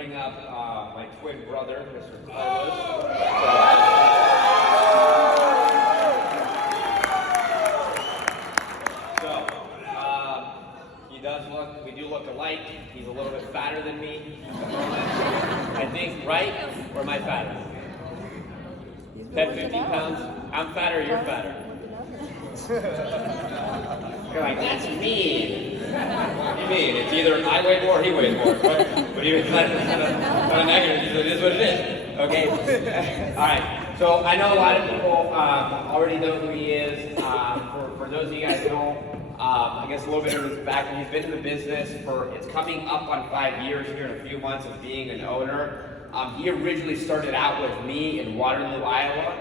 bring up my twin brother, Mr. Carlos. We do look alike. He's a little bit fatter than me. I think, right? Or am I fatter? 10, 15 pounds? I'm fatter, you're fatter. You're like, that's mean. What do you mean? It's either I weigh more or he weighs more. But even it's not a negative, it is what it is. Okay? Alright, so I know a lot of people already know who he is. For those of you guys who don't, I guess a little bit of his background. He's been in the business it's coming up on 5 years here in a few months of being an owner. He originally started out with me in Waterloo, Iowa,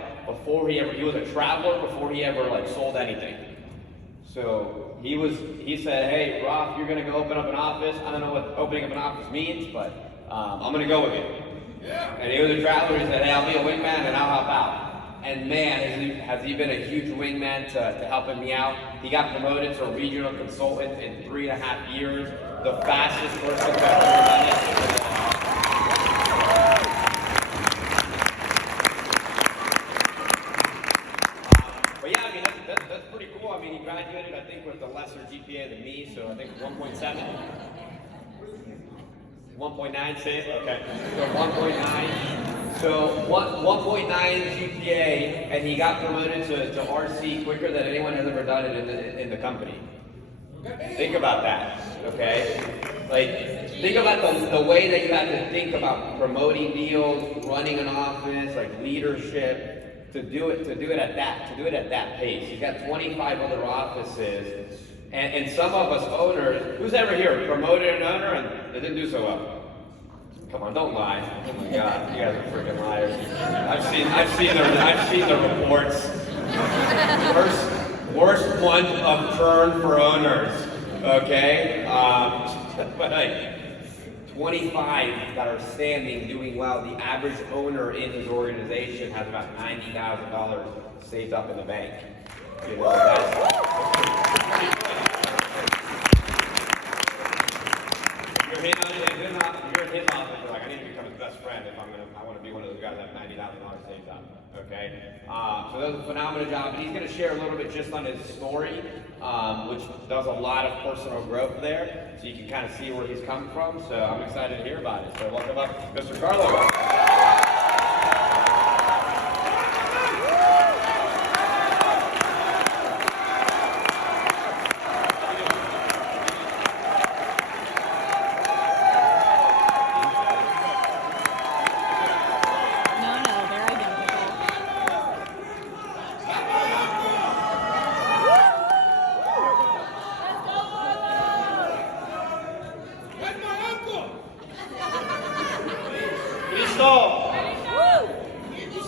he was a traveler before he ever sold anything. So he said, hey, Roth, you're gonna go open up an office. I don't know what opening up an office means, but I'm gonna go with you. Yeah. And he was a traveler. He said, hey, I'll be a wingman and I'll help out. And man, has he been a huge wingman to helping me out. He got promoted to a regional consultant in 3.5 years, the fastest person to ever done it. But yeah, I mean, that's pretty cool. I mean, he graduated, I think, with a lesser GPA than me, so I think 1.7. 1.9, say it? Okay. So 1.9. So 1.9 GPA, and he got promoted to RC quicker than anyone has ever done it in the company. Think about that, okay? Think about the way that you have to think about promoting deals, running an office, leadership, to do it at that pace. He's got 25 other offices, and some of us owners, who's ever here promoted an owner and they didn't do so well? Come on, don't lie. Oh my God, you guys are freaking liars. I've seen the reports. Worst month of churn for owners. Okay? But 25 that are standing, doing well. The average owner in his organization has about $90,000 saved up in the bank. You know, you're in his office, you're like, I need to become his best friend if I want to be one of those guys that have $90,000 saved up. Okay? So that was a phenomenal job. And he's going to share a little bit just on his story, which does a lot of personal growth there. So you can kind of see where he's come from. So I'm excited to hear about it. So welcome up, Mr. Carlos.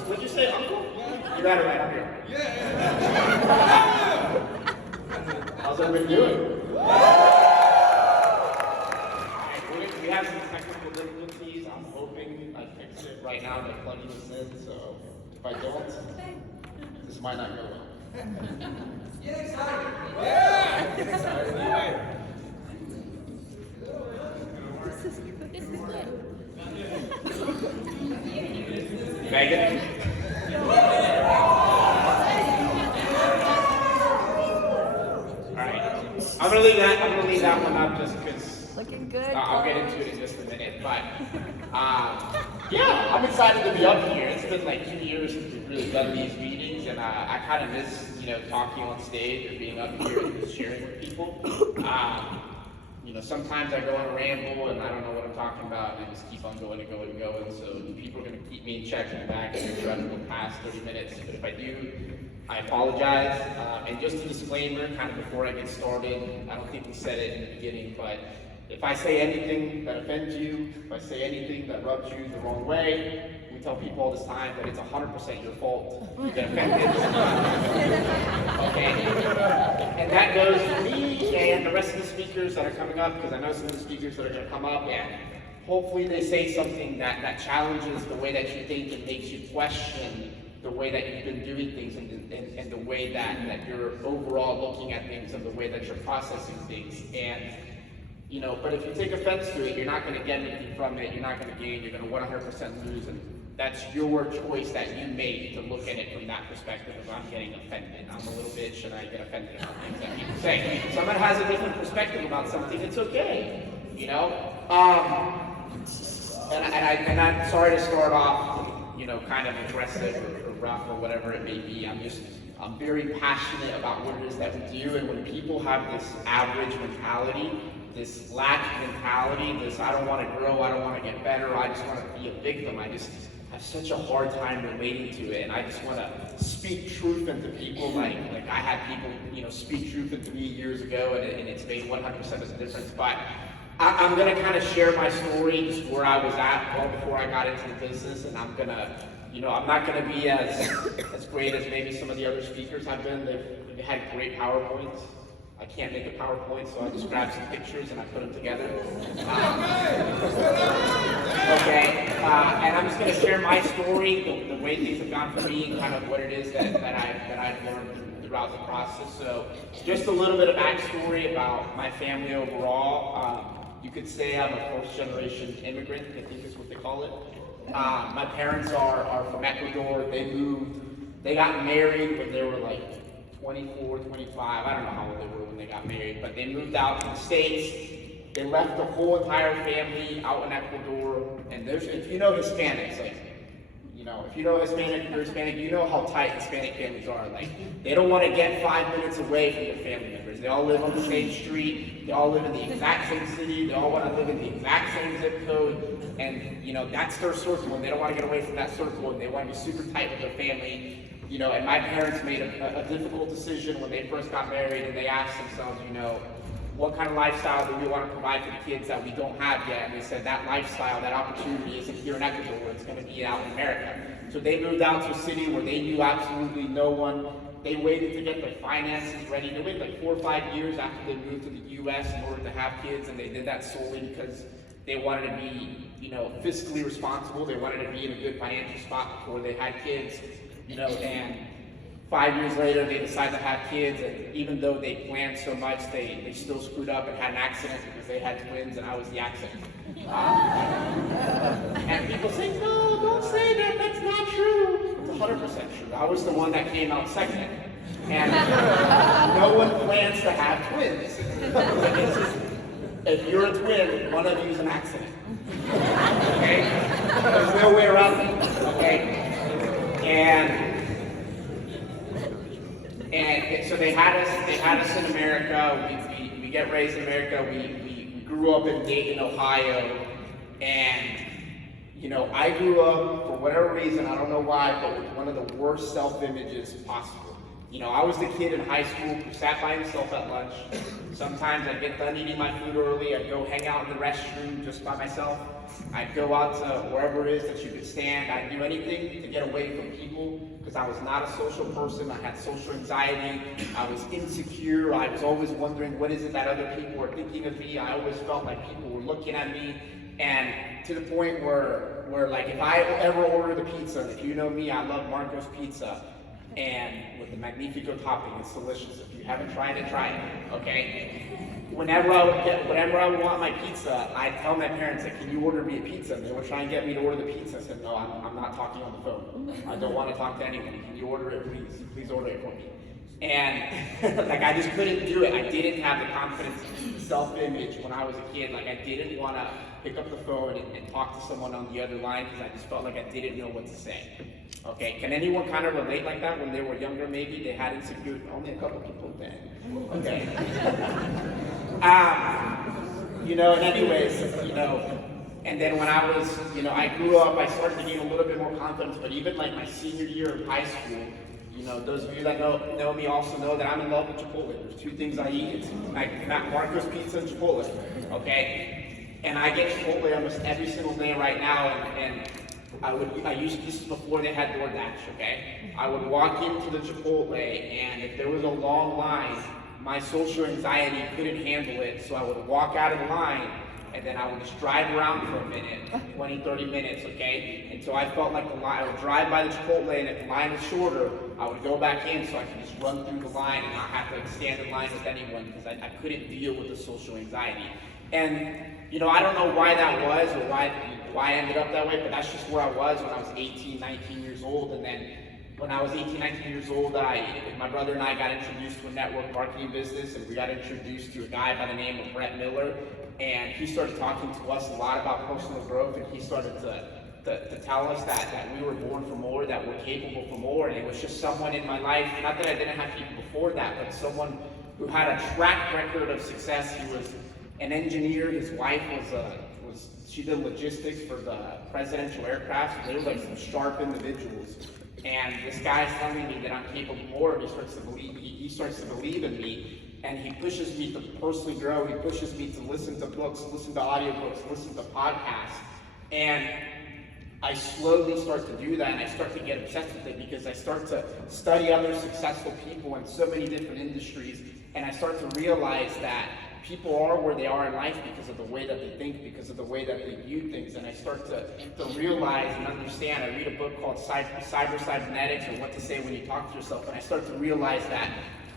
What'd you say, Uncle? You got it right up here. Yeah. How's everybody doing? We have some technical difficulties. I'm hoping I fix it right now by plugging this in. So if I don't, this might not go well. Get excited! Yeah! Get excited! Yeah. This is good. Megan? Alright. I'm gonna leave that one up just because looking good. I'll get into it in just a minute. But yeah, I'm excited to be up here. It's been like 2 years since we've really done these meetings, and I kind of miss, talking on stage or being up here and just sharing with people. Sometimes I go on a ramble and I don't know what I'm talking about, and I just keep on going and going and going. So people are going to keep me in check and back and try to go past 30 minutes. But if I do, I apologize. And just a disclaimer, kind of before I get started, I don't think we said it in the beginning, but if I say anything that offends you, if I say anything that rubs you the wrong way, we tell people all this time that it's 100% your fault. You get offended. Okay? And that goes for me and the rest of the speakers that are coming up, because I know some of the speakers that are going to come up, and hopefully they say something that challenges the way that you think and makes you question the way that you've been doing things and the way that you're overall looking at things and the way that you're processing things. And But if you take offense to it, you're not going to get anything from it. You're not going to gain. You're going to 100% lose, and that's your choice that you made to look at it from that perspective of I'm getting offended. I'm a little bit, should I get offended about things that people say? Someone has a different perspective about something, it's okay, And I'm sorry to start off, kind of aggressive or rough or whatever it may be. I'm very passionate about what it is that we do, and when people have this average mentality, this lack mentality, this I don't want to grow, I don't want to get better, I just want to be a victim, I just have such a hard time relating to it, and I just want to speak truth into people like I had people, speak truth into me years ago, and it's made 100% of the difference. But I'm going to kind of share my story, just where I was at well before I got into the business, and I'm going to, I'm not going to be as great as maybe some of the other speakers have been. They've had great PowerPoints. I can't make a PowerPoint, so I just grabbed some pictures and I put them together. And I'm just going to share my story, the way things have gone for me, and kind of what it is that I've learned throughout the process. So, just a little bit of backstory about my family overall. You could say I'm a first-generation immigrant, I think is what they call it. My parents are from Ecuador. They got married when they were like 24, 25, I don't know how old they were when they got married, but they moved out to the States. They left the whole entire family out in Ecuador, and if you know Hispanics, if you know Hispanic, you're Hispanic, you know how tight Hispanic families are. They don't want to get 5 minutes away from their family members. They all live on the same street, they all live in the exact same city, they all want to live in the exact same zip code, and that's their circle, and they don't want to get away from that circle, and they want to be super tight with their family. And my parents made a difficult decision when they first got married, and they asked themselves, what kind of lifestyle do we want to provide for the kids that we don't have yet? And they said that lifestyle, that opportunity isn't here in Ecuador, it's going to be out in America. So they moved out to a city where they knew absolutely no one. They waited to get their finances ready. They waited like 4 or 5 years after they moved to the U.S. in order to have kids, and they did that solely because they wanted to be, fiscally responsible. They wanted to be in a good financial spot before they had kids. And 5 years later, they decided to have kids, and even though they planned so much, they still screwed up and had an accident because they had twins, and I was the accident. And people say, no, don't say that, that's not true. It's 100% true. I was the one that came out second, and no one plans to have twins. If you're a twin, one of you is an accident. Okay? There's no way around it. Okay? And so they had us in America. We get raised in America. We grew up in Dayton, Ohio, and I grew up, for whatever reason, I don't know why, but with one of the worst self-images possible. I was the kid in high school who sat by himself at lunch. Sometimes I'd get done eating my food early. I'd go hang out in the restroom just by myself. I'd go out to wherever it is that you could stand. I'd do anything to get away from people because I was not a social person. I had social anxiety. I was insecure. I was always wondering, what is it that other people were thinking of me? I always felt like people were looking at me. And to the point where like, if I ever order the pizza, and if you know me, I love Marco's Pizza. And with the Magnifico topping, it's delicious. If you haven't tried it, try it, okay? Whenever I would want my pizza, I'd tell my parents, like, can you order me a pizza? And they would try and get me to order the pizza. I said, no, I'm not talking on the phone. I don't want to talk to anyone. Can you order it, please? Please order it for me. And like, I just couldn't do it. I didn't have the confidence, self-image when I was a kid. Like, I didn't want to pick up the phone and talk to someone on the other line because I just felt like I didn't know what to say. Okay, can anyone kind of relate like that when they were younger? Maybe they had insecurity. Only a couple people then. Okay. And anyways, and then when I was, I grew up, I started to gain a little bit more confidence, but even like my senior year of high school, those of you that know me also know that I'm in love with Chipotle. There's 2 things I eat. It's Marco's Pizza and Chipotle, okay? And I get Chipotle almost every single day right now, and this is before they had DoorDash, okay? I would walk into the Chipotle, and if there was a long line, my social anxiety couldn't handle it, so I would walk out of the line, and then I would just drive around for a minute, 20, 30 minutes, okay? And so I felt like the line, I would drive by the Chipotle, and if the line was shorter, I would go back in so I could just run through the line and not have to stand in line with anyone, because I couldn't deal with the social anxiety. And, you know, I don't know why that was or why I ended up that way, but that's just where I was when I was 18, 19 years old. And then when I was 18, 19 years old, my brother and I got introduced to a network marketing business, and we got introduced to a guy by the name of Brett Miller. And he started talking to us a lot about personal growth, and he started to tell us that we were born for more, that we're capable for more. And it was just someone in my life, not that I didn't have people before that, but someone who had a track record of success. He was an engineer. His wife she did logistics for the presidential aircraft. So they were like some sharp individuals. And this guy's telling me that I'm capable of more, and he starts to believe in me, and he pushes me to personally grow. He pushes me to listen to books, listen to audiobooks, listen to podcasts. And I slowly start to do that, and I start to get obsessed with it because I start to study other successful people in so many different industries, and I start to realize that people are where they are in life because of the way that they think, because of the way that they view things. And I start to realize and understand. I read a book called Cyber Cybernetics, or What to Say When You Talk to Yourself, and I start to realize that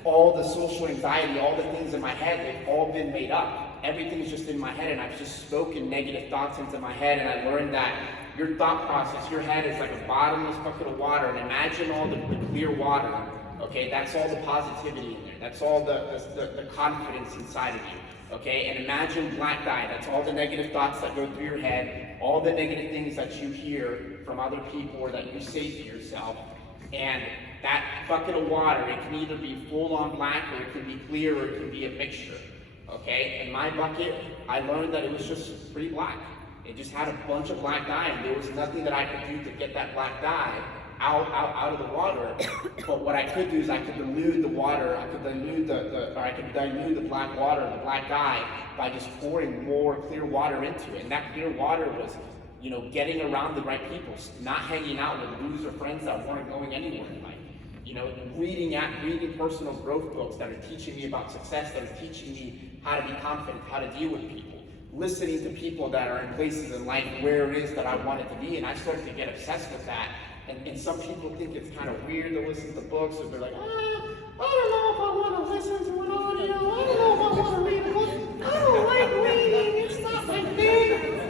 all the social anxiety, all the things in my head, they've all been made up. Everything's just in my head, and I've just spoken negative thoughts into my head. And I learned that your thought process, your head is like a bottomless bucket of water, and imagine all the clear water. Okay, that's all the positivity in there. That's all the confidence inside of you. Okay, and imagine black dye. That's all the negative thoughts that go through your head, all the negative things that you hear from other people or that you say to yourself. And that bucket of water, it can either be full on black, or it can be clear, or it can be a mixture. Okay, and my bucket, I learned that it was just pretty black. It just had a bunch of black dye, and there was nothing that I could do to get that black dye out of the water. But what I could do is I could dilute the water, I could dilute the black water, the black dye, by just pouring more clear water into it. And that clear water was, you know, getting around the right people, not hanging out with loser friends that weren't going anywhere in life. You know, reading personal growth books that are teaching me about success, that are teaching me how to be confident, how to deal with people. Listening to people that are in places in life where it is that I wanted to be, and I started to get obsessed with that. And some people think it's kind of weird to listen to books, or they're like, I don't know if I want to listen to an audio, I don't know if I want to read a book, I don't like reading, it's not my thing.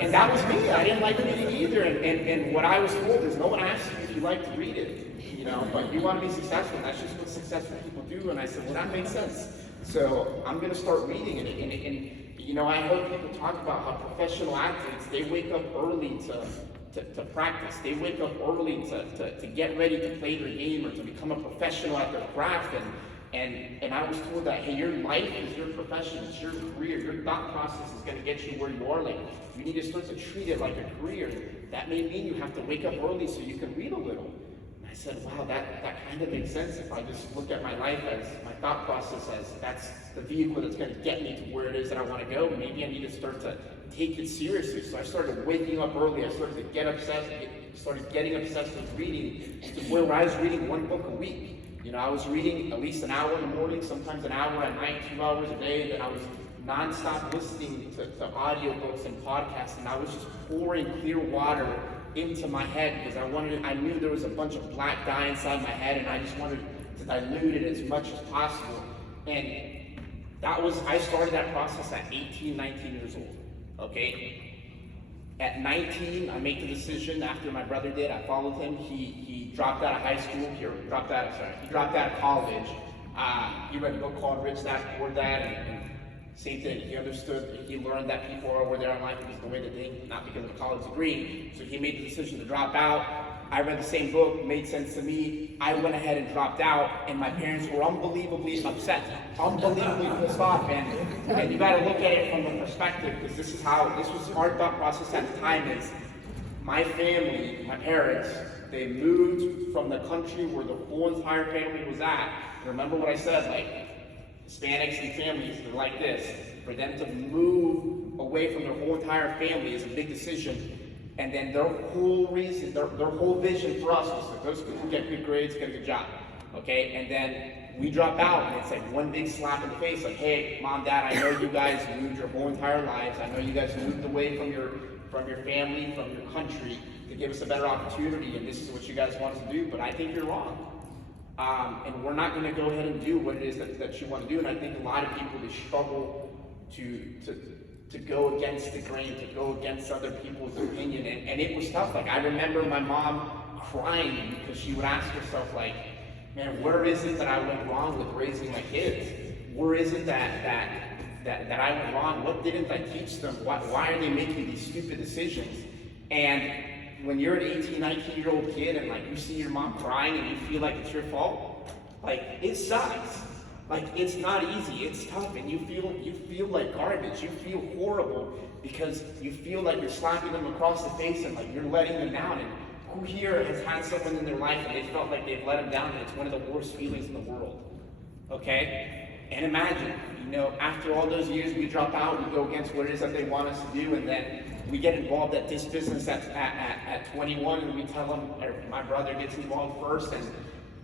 And that was me. I didn't like reading either. And what I was told is, no one asks you if you like to read it, you know, but you want to be successful. That's just what successful people do. And I said, well, that makes sense. So I'm going to start reading it. And you know, I heard people talk about how professional athletes, they wake up early to practice. They wake up early to get ready to play their game or to become a professional at their craft. And I was told that, hey, your life is your profession, it's your career. Your thought process is going to get you where you are. Like, you need to start to treat it like a career. That may mean you have to wake up early so you can read a little. And I said, wow, that kind of makes sense if I just look at my life as my thought process as that's the vehicle that's going to get me to where it is that I want to go. Maybe I need to start to take it seriously. So I started waking up early. I started to get obsessed, started getting obsessed with reading to where I was reading one book a week. You know, I was reading at least an hour in the morning, sometimes an hour at night, 2 hours a day, and then I was nonstop listening to audiobooks and podcasts, and I was just pouring clear water into my head because I knew there was a bunch of black dye inside my head, and I just wanted to dilute it as much as possible. And I started that process at 18, 19 years old, okay? At 19, I made the decision after my brother did. I followed him. He dropped out of high school. He dropped out of college. He read a book called Rich Dad Poor Dad, and same thing. He learned that people are where they are in life because of the way they think, not because of a college degree. So he made the decision to drop out. I read the same book, made sense to me. I went ahead and dropped out, and my parents were unbelievably upset, unbelievably pissed off. And you got to look at it from the perspective, because this was our thought process at the time. Is my family, my parents, they moved from the country where the whole entire family was at. Remember what I said, like Hispanics and families, they're like this. For them to move away from their whole entire family is a big decision. And then their whole reason, their whole vision for us was to go to school, get good grades, get a good job. Okay? And then we drop out, and it's like one big slap in the face, like, hey, mom, dad, I know you guys moved your whole entire lives. I know you guys moved away from your family, from your country, to give us a better opportunity, and this is what you guys want us to do, but I think you're wrong. And we're not going to go ahead and do what it is that you want to do. And I think a lot of people, they struggle to go against the grain, to go against other people's opinion, and it was tough. Like I remember my mom crying because she would ask herself like, man, where is it that I went wrong with raising my kids? Where is it that I went wrong? What didn't I teach them? Why are they making these stupid decisions? And when you're an 18, 19-year-old kid and like you see your mom crying and you feel like it's your fault, like it sucks. Like it's not easy, it's tough, and you feel like garbage, you feel horrible because you feel like you're slapping them across the face and like you're letting them down. And who here has had someone in their life and they felt like they've let them down and it's one of the worst feelings in the world? Okay? And imagine, after all those years we drop out, we go against what it is that they want us to do, and then we get involved at this business at 21, and we tell them, or my brother gets involved first,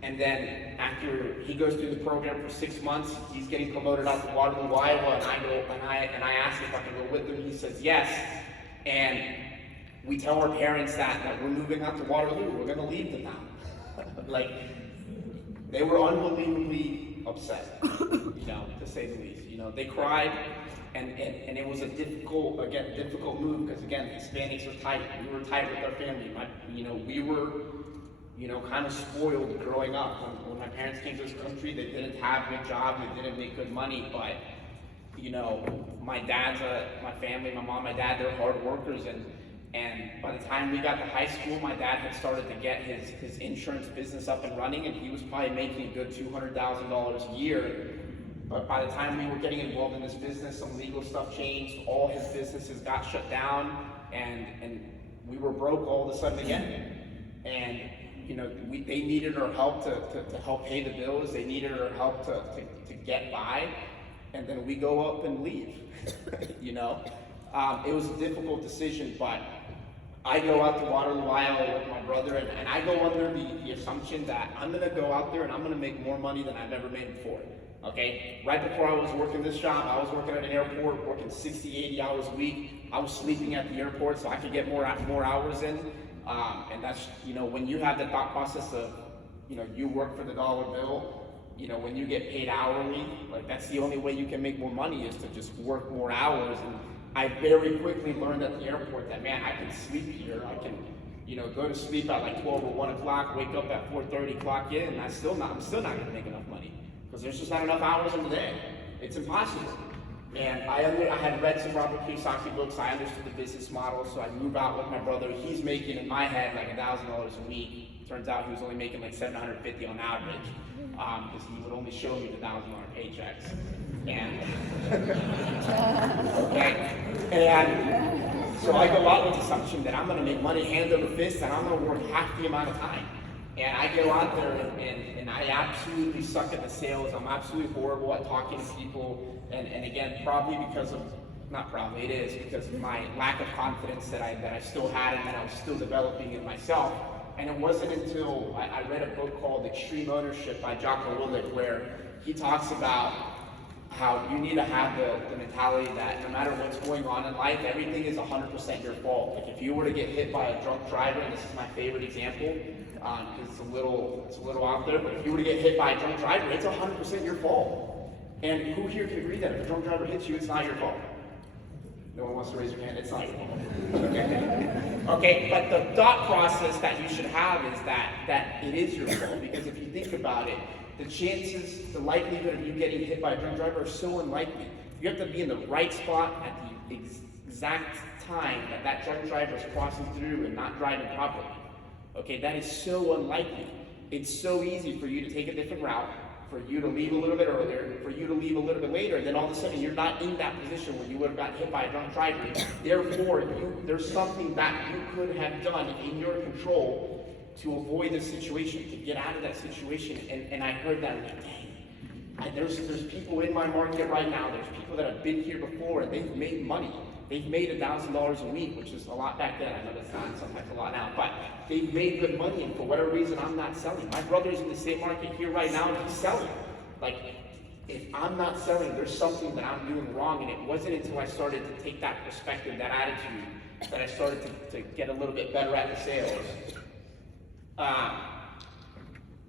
and then after he goes through the program for 6 months, he's getting promoted out to Waterloo, Iowa, and I ask if I can go with him. He says yes, and we tell our parents that we're moving out to Waterloo. We're going to leave them now. Like they were unbelievably upset, to say the least. They cried, and it was a difficult move because again, Hispanics were tight. We were tight with our family. We were kind of spoiled growing up. When my parents came to this country, they didn't have good jobs, they didn't make good money, but, my family, my mom, my dad, they're hard workers, and by the time we got to high school, my dad had started to get his insurance business up and running, and he was probably making a good $200,000 a year. But by the time we were getting involved in this business, some legal stuff changed, all his businesses got shut down, and we were broke all of a sudden again. And they needed our help to help pay the bills. They needed our help to get by, and then we go up and leave. It was a difficult decision, but I go out to Waterloo, Iowa with my brother, and I go under the assumption that I'm going to go out there and I'm going to make more money than I've ever made before. Okay? Right before I was working this job, I was working at an airport, working 60, 80 hours a week. I was sleeping at the airport so I could get more hours in. And that's, when you have the thought process of, you work for the dollar bill, when you get paid hourly, like that's the only way you can make more money is to just work more hours. And I very quickly learned at the airport that, man, I can sleep here. I can, go to sleep at like 12 or 1 o'clock, wake up at 4:30, clock in, and I'm still not going to make enough money because there's just not enough hours in the day. It's impossible. And I had read some Robert Kiyosaki books. I understood the business model, so I moved out with my brother. He's making, in my head, like $1,000 a week. Turns out he was only making like $750 on average, because he would only show me the $1,000 paychecks. And okay, and so I go out with the assumption that I'm going to make money hand over fist, and I'm going to work half the amount of time. And I go out there and I absolutely suck at the sales. I'm absolutely horrible at talking to people. And again, probably because of, not probably, it is because of my lack of confidence that I still had and that I was still developing in myself. And it wasn't until I read a book called Extreme Ownership by Jocko Willink, where he talks about how you need to have the mentality that no matter what's going on in life, everything is 100% your fault. Like if you were to get hit by a drunk driver, and this is my favorite example, because it's a little out there, but if you were to get hit by a drunk driver, it's 100% your fault. And who here can agree that if a drunk driver hits you, it's not your fault? No one wants to raise their hand, it's not your fault. Okay, but the thought process that you should have is that it is your fault, because if you think about it, the chances, the likelihood of you getting hit by a drunk driver are so unlikely. You have to be in the right spot at the exact time that drunk driver is crossing through and not driving properly. Okay, that is so unlikely. It's so easy for you to take a different route, for you to leave a little bit earlier, for you to leave a little bit later, and then all of a sudden you're not in that position where you would have got hit by a drunk driver. Therefore, there's something that you could have done in your control to avoid this situation, to get out of that situation. And I heard that, like, dang, there's people in my market right now, there's people that have been here before, and they've made money. They've made $1,000 a week, which is a lot back then. I know that's not sometimes a lot now, but they've made good money, and for whatever reason, I'm not selling. My brother's in the same market here right now, and he's selling. Like, if I'm not selling, there's something that I'm doing wrong, and it wasn't until I started to take that perspective, that attitude, that I started to get a little bit better at the sales.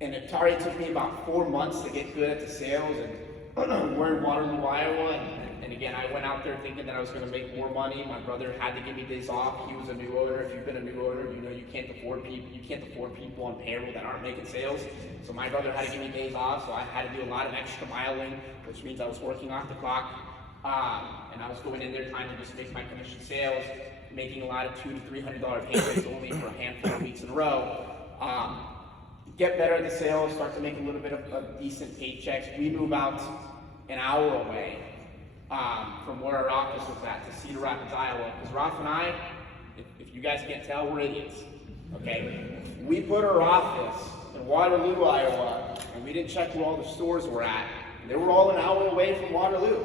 And it already took me about 4 months to get good at the sales, and we're in Waterloo, Iowa, And again, I went out there thinking that I was going to make more money. My brother had to give me days off. He was a new owner. If you've been a new owner, you know you can't afford people on payroll that aren't making sales. So my brother had to give me days off, so I had to do a lot of extra miling, which means I was working off the clock. And I was going in there trying to just make my commission sales, making a lot of $200 to $300 payments only for a handful of weeks in a row. Get better at the sales, start to make a little bit of decent paychecks. We move out an hour away from where our office was at to Cedar Rapids, Iowa. Because Roth and I, if you guys can't tell, we're idiots. Okay, we put our office in Waterloo, Iowa, and we didn't check where all the stores were at. They were all an hour away from Waterloo.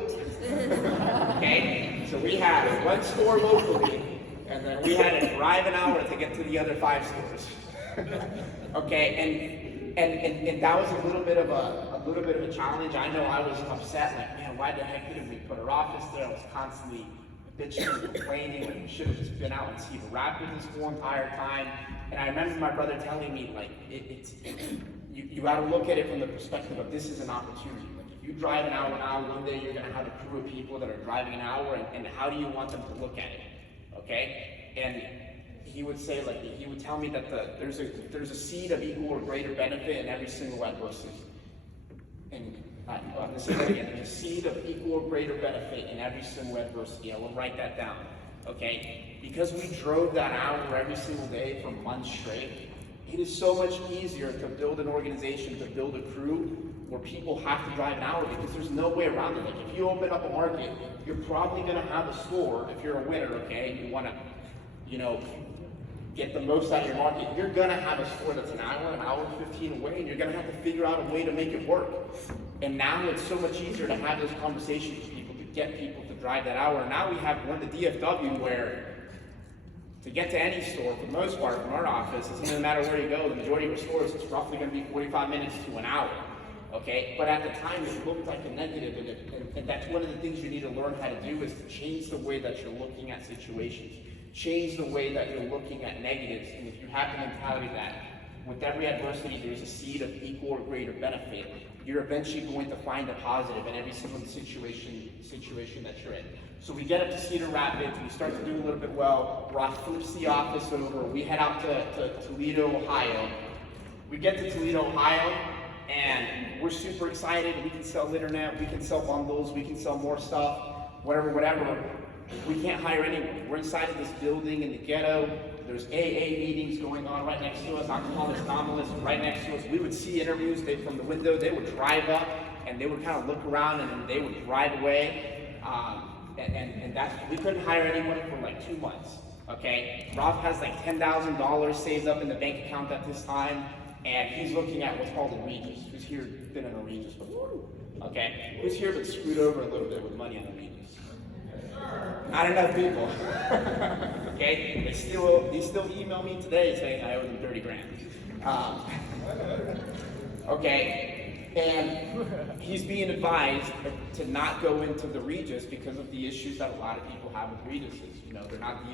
Okay, so we had one store locally, and then we had to drive an hour to get to the other 5 stores. Okay, and that was a little bit of a challenge. I know I was upset, like, man, why the heck didn't we put our office there? I was constantly bitching and complaining, like we should have just been out in Cedar Rapids this whole entire time. And I remember my brother telling me, like, you got to look at it from the perspective of this is an opportunity. Like, if you drive an hour, one day you're going to have a crew of people that are driving an hour, and how do you want them to look at it? Okay, and he would say, like, he would tell me that there's a seed of equal or greater benefit in every single adversity. And I'm going to say that again. There's a seed of equal or greater benefit in every single adversity. I will write that down. Okay? Because we drove that hour every single day for months straight, it is so much easier to build an organization, to build a crew where people have to drive an hour because there's no way around it. Like, if you open up a market, you're probably going to have a store, if you're a winner, okay, and you want to, get the most out of your market, you're gonna have a store that's an hour 15 away, and you're gonna have to figure out a way to make it work. And now it's so much easier to have those conversations with people, to get people to drive that hour. Now we have one, the DFW, where to get to any store, for the most part, from our office, it doesn't matter where you go, the majority of our stores, it's roughly gonna be 45 minutes to an hour. Okay, but at the time it looked like a negative, and that's one of the things you need to learn how to do, is to change the way that you're looking at situations. Change the way that you're looking at negatives, and if you have the mentality that with every adversity there's a seed of equal or greater benefit, you're eventually going to find a positive in every single situation that you're in. So we get up to Cedar Rapids, we start to do a little bit well, Roth flips the office over, we head out to Toledo, Ohio. We get to Toledo, Ohio, and we're super excited. We can sell internet, we can sell bundles, we can sell more stuff, whatever. We can't hire anyone. We're inside of this building in the ghetto. There's AA meetings going on right next to us, Alcoholics Anonymous right next to us. We would see interviews from the window. They would drive up, and they would kind of look around, and then they would drive away. And we couldn't hire anyone for like 2 months. Okay, Rob has like $10,000 saved up in the bank account at this time, and he's looking at what's called a Regis. Who's here been in a Regis before? Okay, who's here but screwed over a little bit with money on the Regis? Not enough people. Okay, they still email me today saying I owe them 30 grand. Okay, and he's being advised to not go into the Regis because of the issues that a lot of people have with Regises. They're not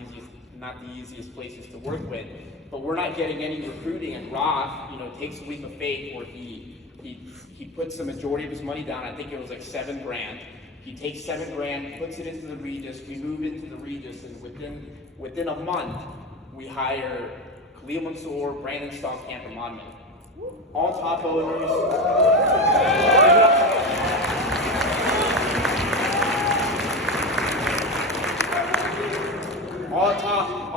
the easiest places to work with. But we're not getting any recruiting, and Roth, takes a leap of faith where he puts the majority of his money down. I think it was like 7 grand. He takes 7 grand, puts it into the Regis, we move into the Regis, and within a month, we hire Khalil Mansour, Brandon Stockamp, and Monmouth. All top owners.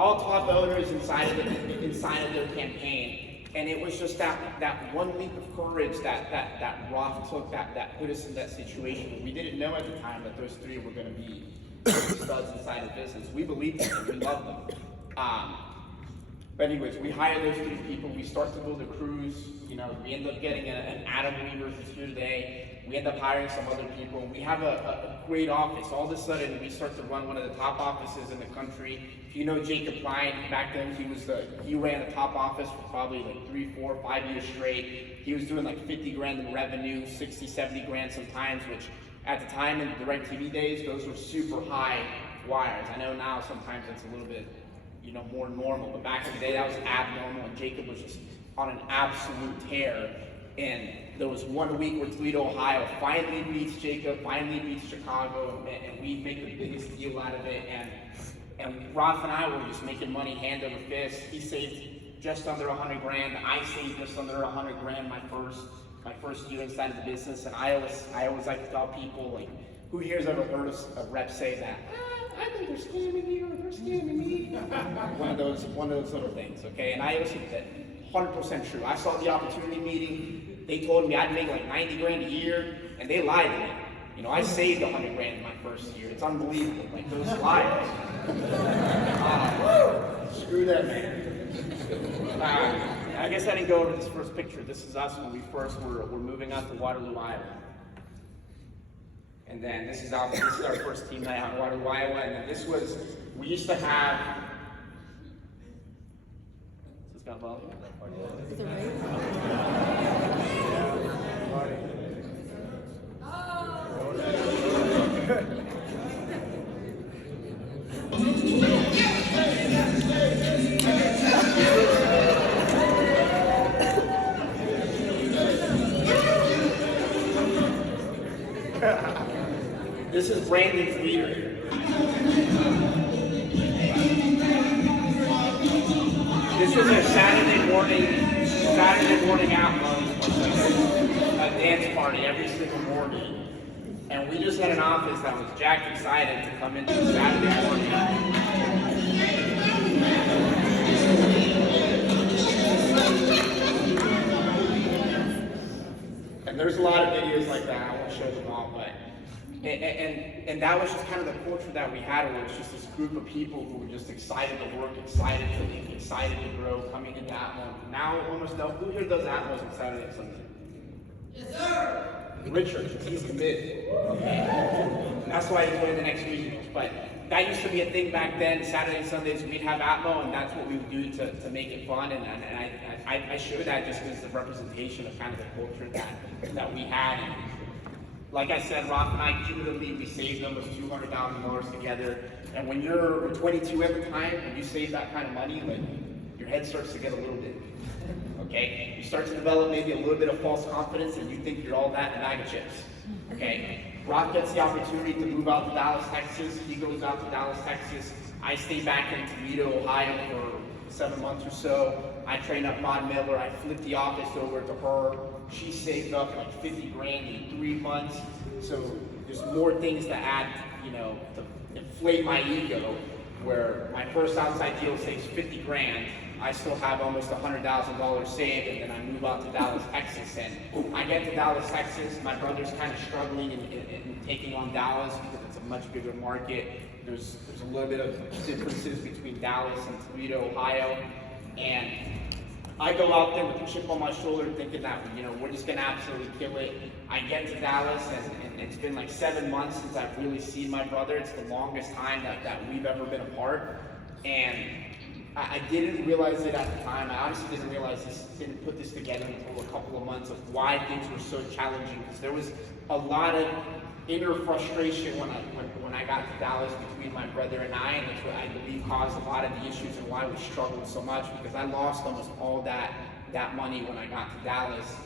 all top owners inside of their campaign. And it was just that one leap of courage that Roth took that put us in that situation. We didn't know at the time that those 3 were going to be studs inside the business. We believed in them. We loved them. But anyways, we hire those 3 people. We start to build a cruise. We end up getting an Adam Weaver who's here today. We end up hiring some other people. We have a great office. All of a sudden, we start to run one of the top offices in the country. If you know Jacob Klein, back then he ran the top office for probably like 3, 4, 5 years straight. He was doing like 50 grand in revenue, 60, 70 grand sometimes, which at the time in the DirecTV days, those were super high wires. I know now sometimes it's a little bit, more normal, but back in the day that was abnormal, and Jacob was just on an absolute tear. And there was 1 week where Toledo, Ohio finally beats Jacob, finally beats Chicago, and we make the biggest deal out of it. And Roth and I were just making money hand over fist. He saved just under 100 grand. I saved just under 100 grand my first year inside of the business. And I always like to tell people, like, who here's ever heard a rep say that? I think they're scamming me, or they're scamming me. one of those little things, okay? And I always think that 100% true. I saw the opportunity meeting. They told me I'd make like 90 grand a year, and they lied to me. You know, I saved 100 grand in my first year. It's unbelievable. Like, those liars. Screw that man. I guess I didn't go over this first picture. This is us when we first were moving out to Waterloo, Iowa. And then this is our first team night out in Waterloo, Iowa. And then we used to have. Is this got volume? Is it right? This is Brandon's leader. This was a Saturday morning outlook, a dance party every single morning. And we just had an office that was jacked excited to come into the Saturday morning. And there's a lot of videos like that. I won't show them all, but and that was just kind of the culture that we had, where it's just this group of people who were just excited to work, excited to leave, excited to grow, coming into Atmos. Now almost no. Who here does Atmos on Saturday and Sunday? Yes, sir. Richard, he's committed. That's why he's winning the next regionals. But that used to be a thing back then. Saturday and Sundays we'd have Atmo, and that's what we would do to make it fun. And I show that just because it's a representation of kind of the culture that we had. And like I said, Roth and I cumulatively we saved almost $200,000 together. And when you're 22 at the time, and you save that kind of money, like, your head starts to get a little bit. Okay, you start to develop maybe a little bit of false confidence, and you think you're all that in a bag of chips. Okay, Roth gets the opportunity to move out to Dallas, Texas. He goes out to Dallas, Texas. I stay back in Toledo, Ohio for 7 months or so. I train up Maud Miller. I flip the office over to her. She saved up like 50 grand in 3 months. So there's more things to add, you know, to inflate my ego. Where my first outside deal saves 50 grand. I still have almost $100,000 saved, and then I move out to Dallas, Texas. And I get to Dallas, Texas. My brother's kind of struggling in taking on Dallas because it's a much bigger market. There's a little bit of differences between Dallas and Toledo, Ohio. And I go out there with a chip on my shoulder thinking that, you know, we're just going to absolutely kill it. I get to Dallas, and it's been like 7 months since I've really seen my brother. It's the longest time that we've ever been apart. And I didn't realize it at the time. I honestly didn't put this together until a couple of months of why things were so challenging, because there was a lot of inner frustration when I got to Dallas between my brother and I, and that's what I believe caused a lot of the issues and why we struggled so much, because I lost almost all that money when I got to Dallas.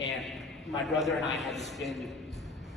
And my brother and I had just been,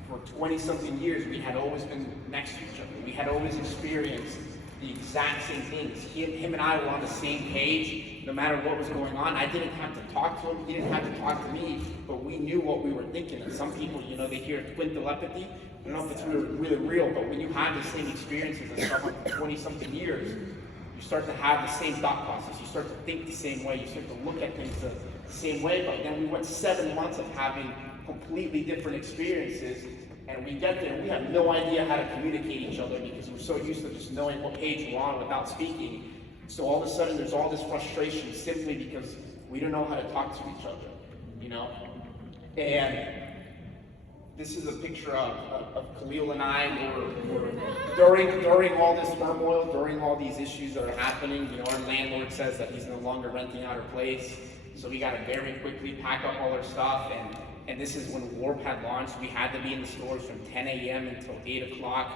for 20-something years, we had always been next to each other. We had always experienced the exact same things. Him and I were on the same page, no matter what was going on. I didn't have to talk to him, he didn't have to talk to me, but we knew what we were thinking. And some people, you know, they hear twin telepathy. I don't know if it's really real, but when you have the same experiences as someone for 20-something years, you start to have the same thought process. You start to think the same way. You start to look at things the same way. But then we went 7 months of having completely different experiences. And we get there, and we have no idea how to communicate each other because we're so used to just knowing what page we're on without speaking. So all of a sudden, there's all this frustration simply because we don't know how to talk to each other, you know? And this is a picture of Khalil and I. During all this turmoil, during all these issues that are happening, you know, our landlord says that he's no longer renting out our place. So we got to very quickly pack up all our stuff. And this is when Warp had launched. We had to be in the stores from 10 a.m. until 8 o'clock.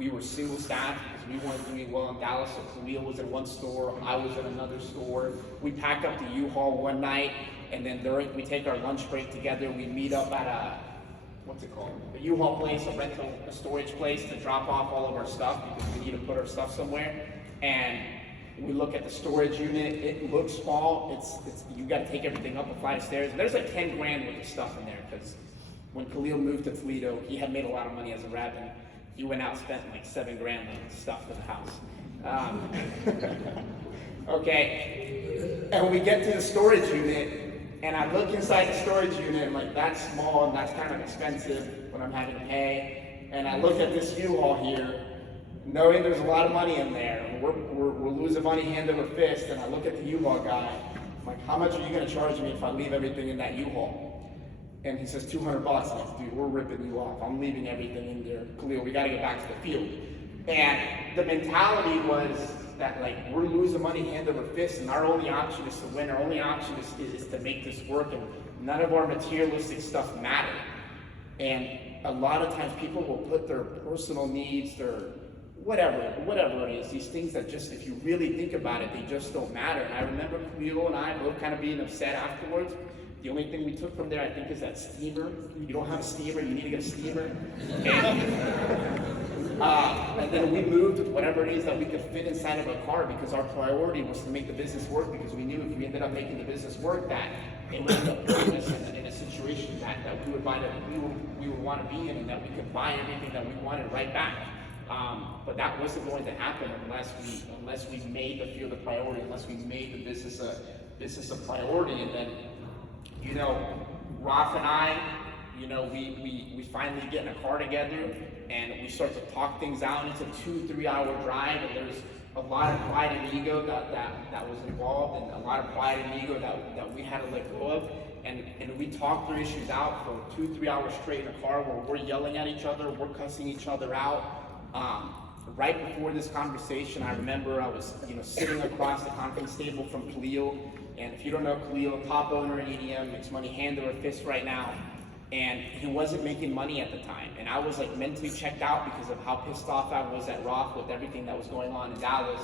We were single staff because we weren't doing well in Dallas. So Khalil was in one store, I was in another store. We packed up the U-Haul one night, and then we take our lunch break together. We meet up at what's it called? A U-Haul place, a storage place to drop off all of our stuff because we need to put our stuff somewhere. And we look at the storage unit. It looks small. It's you got to take everything up a flight of stairs. There's like 10 grand worth of stuff in there because when Khalil moved to Toledo, he had made a lot of money as a rep, and he went out and spent like 7 grand on stuff for the house. Okay, and we get to the storage unit, and I look inside the storage unit, and like, that's small, and that's kind of expensive when I'm having to pay. And I look at this U-Haul here, knowing there's a lot of money in there, and we're losing money hand over fist, and I look at the U-Haul guy, I'm like, how much are you gonna charge me if I leave everything in that U-Haul? And he says, $200. I'm like, dude, we're ripping you off. I'm leaving everything in there. Khalil, we gotta get back to the field. And the mentality was that like, we're losing money hand over fist, and our only option is to win. Our only option is to make this work, and none of our materialistic stuff matter. And a lot of times people will put their personal needs, their whatever it is, these things that just, if you really think about it, they just don't matter. And I remember Khalil and I both kind of being upset afterwards. The only thing we took from there, I think, is that steamer. You don't have a steamer, you need to get a steamer. And then we moved whatever it is that we could fit inside of a car because our priority was to make the business work, because we knew if we ended up making the business work, that it would end up putting us in a situation that we would want to be in, and that we could buy everything that we wanted right back. But that wasn't going to happen unless we made the field a priority, unless we made the business a priority. And then, you know, Raf and I, you know, we finally get in a car together, and we start to talk things out. It's a 2-3 hour drive, and there's a lot of pride and ego that was involved, and a lot of pride and ego that we had to let go of. And we talked their issues out for 2-3 hours straight in a car, where we're yelling at each other, we're cussing each other out. Right before this conversation, I remember I was, you know, sitting across the conference table from Khalil. And if you don't know Khalil, top owner at EDM, makes money hand over fist right now. And he wasn't making money at the time. And I was like mentally checked out because of how pissed off I was at Roth with everything that was going on in Dallas.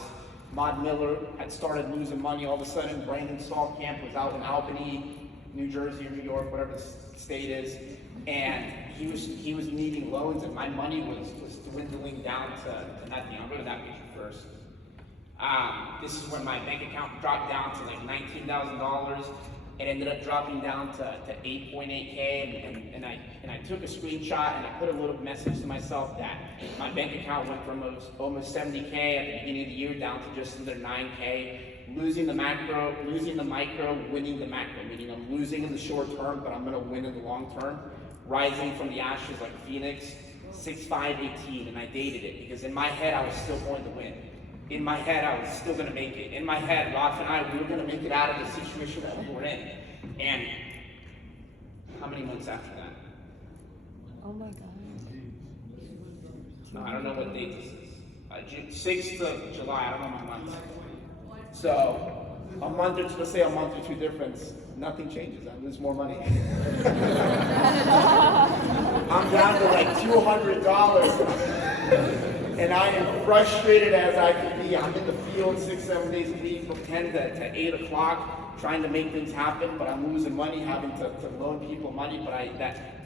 Maud Miller had started losing money all of a sudden. Brandon Stallkamp was out in Albany, New Jersey or New York, whatever the state is. And he was needing loans, and my money was dwindling down to nothing. I'll go to that picture first. This is when my bank account dropped down to like $19,000. It ended up dropping down to 8.8K, and I took a screenshot, and I put a little message to myself that my bank account went from almost 70K at the beginning of the year down to just under 9K. Losing the macro, losing the micro, winning the macro, meaning I'm losing in the short term, but I'm gonna win in the long term. Rising from the ashes like a phoenix, 6'5", and I dated it because in my head I was still going to win. In my head, I was still going to make it. In my head, Raf and I, we were going to make it out of the situation that we were in. And how many months after that? Oh my God. No, I don't know what date this is. 6th of July, I don't know my months. So, a month or two, let's say a month or two difference, nothing changes. I lose more money. I'm down to like $200. And I am frustrated as I can be. I'm in the field 6-7 days a week from 10 to 8 o'clock trying to make things happen, but I'm losing money, having to loan people money. But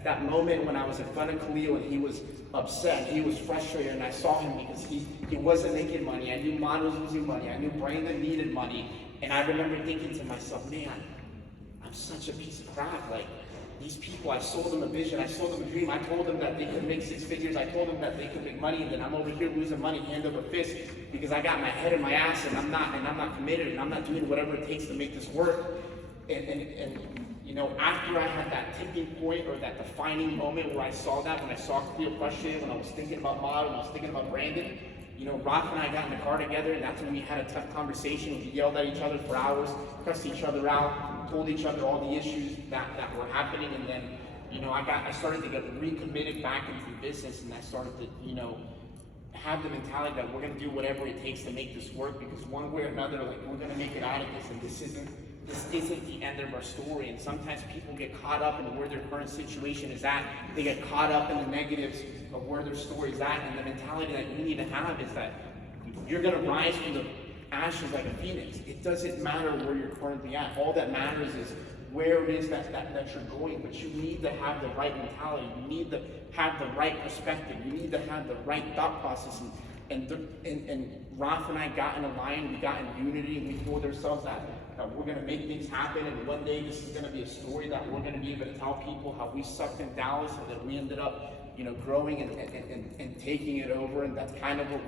that moment when I was in front of Khalil and he was upset, he was frustrated, and I saw him because he wasn't making money. I knew Mon was losing money. I knew Brandon needed money. And I remember thinking to myself, man, I'm such a piece of crap. Like, these people, I sold them a vision, I sold them a dream, I told them that they could make 6 figures, I told them that they could make money, and then I'm over here losing money hand over fist because I got my head in my ass, and I'm not committed, and I'm not doing whatever it takes to make this work. And you know, after I had that tipping point, or that defining moment where I saw that, when I saw Khalil frustrated, when I was thinking about Maud, when I was thinking about Brandon, you know, Raf and I got in the car together, and that's when we had a tough conversation. We yelled at each other for hours, cussed each other out, told each other all the issues that were happening, and then, you know, I started to get recommitted back into business, and I started to, you know, have the mentality that we're going to do whatever it takes to make this work, because one way or another, like, we're going to make it out of this, and this this isn't the end of our story. And sometimes people get caught up in where their current situation is at. They get caught up in the negatives of where their story is at. And the mentality that you need to have is that you're going to rise from the ashes like a phoenix. It doesn't matter where you're currently at. All that matters is where it is that you're going. But you need to have the right mentality. You need to have the right perspective. You need to have the right thought process. And Ralph and I got in a line, we got in unity, and we told ourselves that we're going to make things happen, and one day this is going to be a story that we're going to be able to tell people how we sucked in Dallas and that we ended up, growing and taking it over, and that's kind of what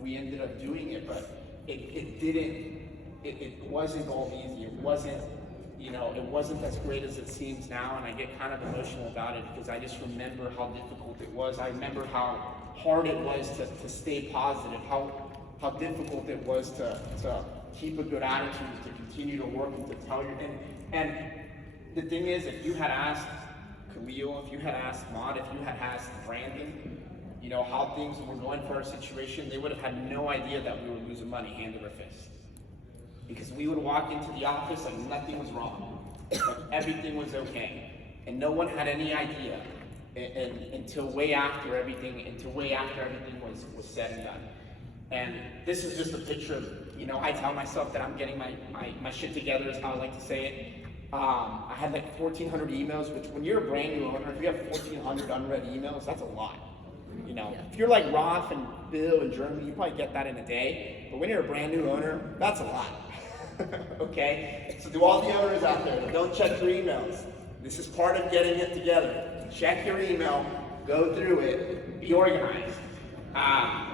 we ended up doing it. But it wasn't all easy. It wasn't, it wasn't as great as it seems now, and I get kind of emotional about it because I just remember how difficult it was. I remember how hard it was to stay positive, how difficult it was to keep a good attitude, to continue to work and to tell your, and the thing is, if you had asked Khalil, if you had asked Maud, if you had asked Brandon, how things were going for our situation, they would have had no idea that we were losing money hand over fist. Because we would walk into the office and nothing was wrong, everything was okay, and no one had any idea until way after everything was said and done. And this is just a picture of, I tell myself that I'm getting my shit together, is how I like to say it. I had like 1,400 emails, which when you're a brand new owner, if you have 1,400 unread emails, that's a lot. If you're like Roth and Bill and Jeremy, you probably get that in a day. But when you're a brand new owner, that's a lot. Okay? So to all the owners out there that don't check your emails, this is part of getting it together. Check your email, go through it, be organized. And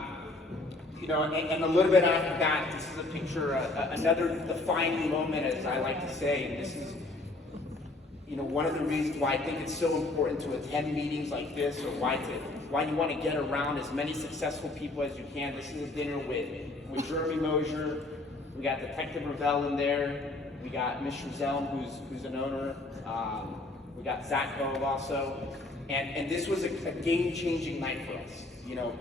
a little bit after that, this is a picture, another defining moment, as I like to say, and this is, one of the reasons why I think it's so important to attend meetings like this, or why you want to get around as many successful people as you can. This is a dinner with Jeremy Mosier. We got Detective Ravel in there. We got Mr. Zelm, who's an owner. We got Zach Cove also. And this was a game-changing night for us.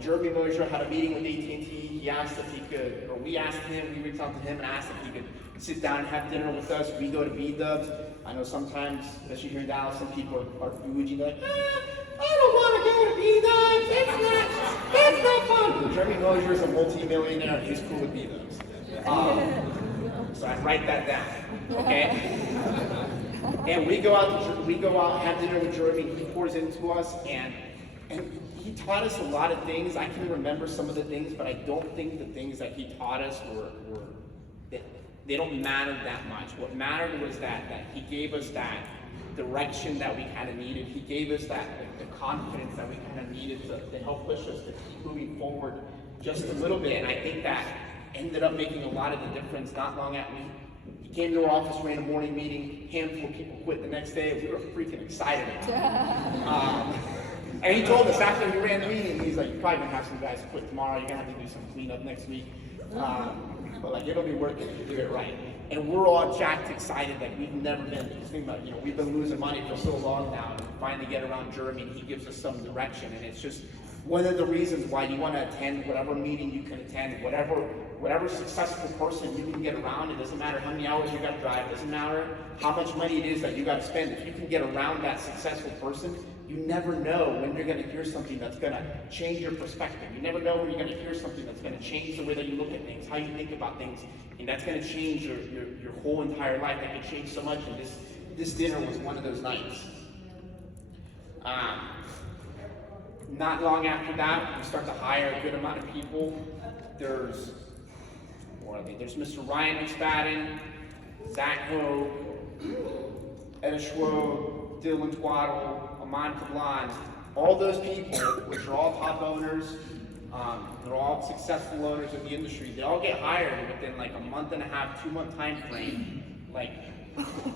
Jeremy Mosier had a meeting with AT&T. He asked if he could, or we asked him, we reached out to him and asked if he could sit down and have dinner with us. We go to B-Dubs. I know sometimes, especially here in Dallas, some people are bougie, like, I don't want to go to B-Dubs. That's not fun. But Jeremy Mosier is a multi-millionaire, and he's cool with B-Dubs. So I write that down, okay? And we go out, have dinner with Jeremy. He pours into us, and he taught us a lot of things. I can remember some of the things, but I don't think the things that he taught us they don't matter that much. What mattered was that he gave us that direction that we kind of needed. He gave us the confidence that we kind of needed to help push us to keep moving forward just a little bit. And I think that ended up making a lot of the difference. Not long after he came to our office, ran a morning meeting, handful of people quit the next day. We were freaking excited about it. And he told us after he ran the meeting, he's like, you're probably gonna have some guys quit tomorrow. You're gonna have to do some cleanup next week. But like, it'll be worth it if you do it right. And we're all jacked excited that we've never been, think about, we've been losing money for so long now, and we finally get around Jeremy and he gives us some direction. And it's just one of the reasons why you want to attend whatever meeting you can attend, whatever successful person you can get around. It doesn't matter how many hours you got to drive, it doesn't matter how much money it is that you got to spend. If you can get around that successful person, you never know when you're going to hear something that's going to change your perspective. You never know when you're going to hear something that's going to change the way that you look at things, how you think about things, and that's going to change your whole entire life. That can change so much, and this dinner was one of those nights. Not long after that, we start to hire a good amount of people. There's Mr. Ryan McSpadden, Zach Hogue, Ed Schwob, Dylan Twaddle, Aman Kablan, all those people, which are all top owners, they're all successful owners of the industry. They all get hired within like a month and a half, 2-month time frame. Like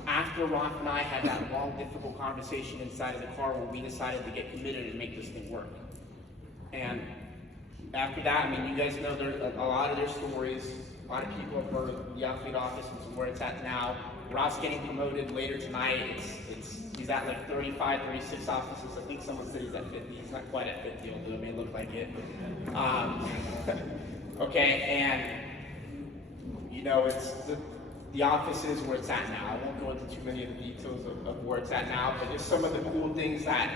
after Ron and I had that long, difficult conversation inside of the car where we decided to get committed and make this thing work. And after that, I mean, you guys know there's a lot of their stories. A lot of people have heard of the outfit office, which is where it's at now. Ross getting promoted later tonight. He's at like 35, 36 offices. I think someone said he's at 50. He's not quite at 50, although it may look like it. Okay, and it's the office is where it's at now. I won't go into too many of the details of where it's at now, but just some of the cool things that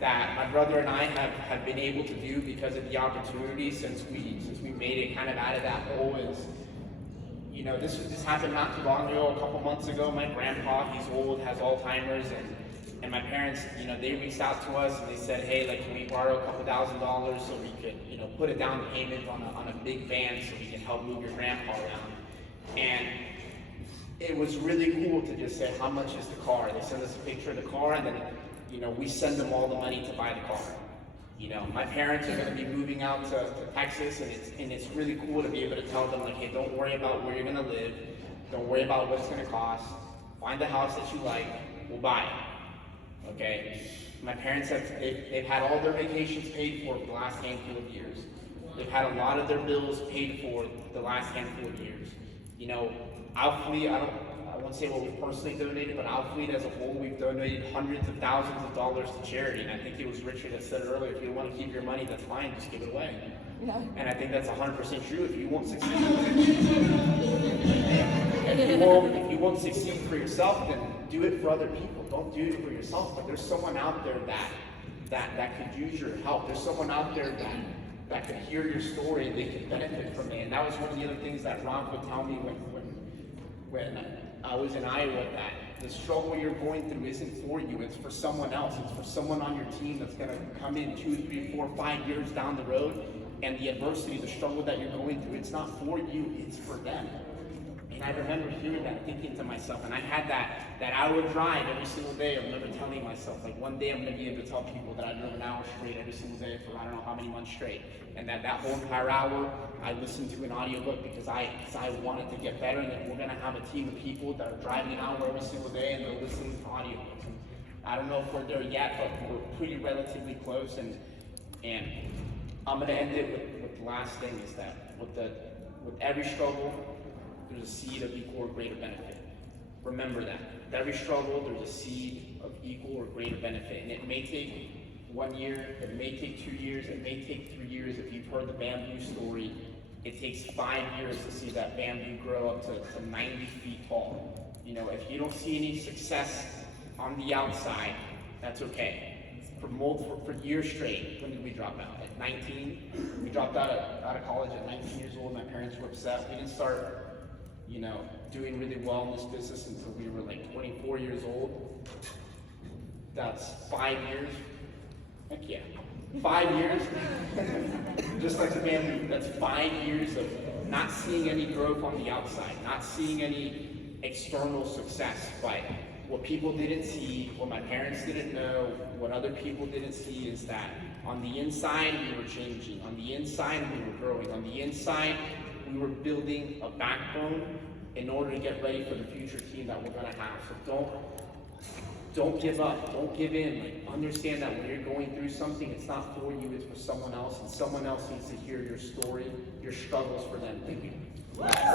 my brother and I have been able to do because of the opportunity since we made it kind of out of that hole is, you know, this happened not too long ago, a couple months ago. My grandpa, he's old, has Alzheimer's, and my parents, you know, they reached out to us and they said, hey, like, can we borrow a couple $1,000s so we could, you know, put a down payment on a big van so we can help move your grandpa around. And it was really cool to just say, how much is the car? They send us a picture of the car, and then, you know, we send them all the money to buy the car. You know, my parents are going to be moving out to Texas, and it's really cool to be able to tell them, like, hey, don't worry about where you're going to live. Don't worry about what it's going to cost. Find the house that you like. We'll buy it. Okay? My parents they've had all their vacations paid for the last handful of years. They've had a lot of their bills paid for the last handful of years. You know, our fleet, I won't say what we've personally donated, but our fleet as a whole, we've donated hundreds of thousands of dollars to charity. And I think it was Richard that said earlier, if you don't want to keep your money, that's fine, just give it away. Yeah. And I think that's 100% true. If you won't succeed, if you won't succeed for yourself, then do it for other people. Don't do it for yourself. But there's someone out there that could use your help. There's someone out there that could hear your story and they could benefit from it. And that was one of the other things that Ron would tell me when I was in Iowa, that the struggle you're going through isn't for you, it's for someone else. It's for someone on your team that's gonna come in 2, 3, 4, 5 years down the road, and the adversity, the struggle that you're going through, it's not for you, it's for them. And I remember hearing that, thinking to myself, and I had that hour drive every single day. I remember telling myself, like, one day I'm gonna be able to tell people that I drove an hour straight every single day for I don't know how many months straight. And that whole entire hour, I listened to an audiobook because I wanted to get better, and then we're gonna have a team of people that are driving an hour every single day and they're listening to audiobooks. And I don't know if we're there yet, but we're pretty relatively close, and I'm gonna end it with the last thing is that with every struggle, there's a seed of equal or greater benefit. Remember that. With every struggle, there's a seed of equal or greater benefit. And it may take 1 year, it may take 2 years, it may take 3 years. If you've heard the bamboo story, it takes 5 years to see that bamboo grow up to 90 feet tall. You know, if you don't see any success on the outside, that's okay. For years straight, when did we drop out? At 19? We dropped out of college at 19 years old. My parents were upset. We didn't start, you know, doing really well in this business until we were like 24 years old. That's 5 years. Heck yeah. 5 years. Just like the bamboo, that's 5 years of not seeing any growth on the outside, not seeing any external success. But what people didn't see, what my parents didn't know, what other people didn't see is that on the inside we were changing, on the inside we were growing, on the inside we were building a backbone in order to get ready for the future team that we're gonna have. So don't give up, don't give in. Like, understand that when you're going through something, it's not for you, it's for someone else, and someone else needs to hear your story, your struggles for them. Thank you.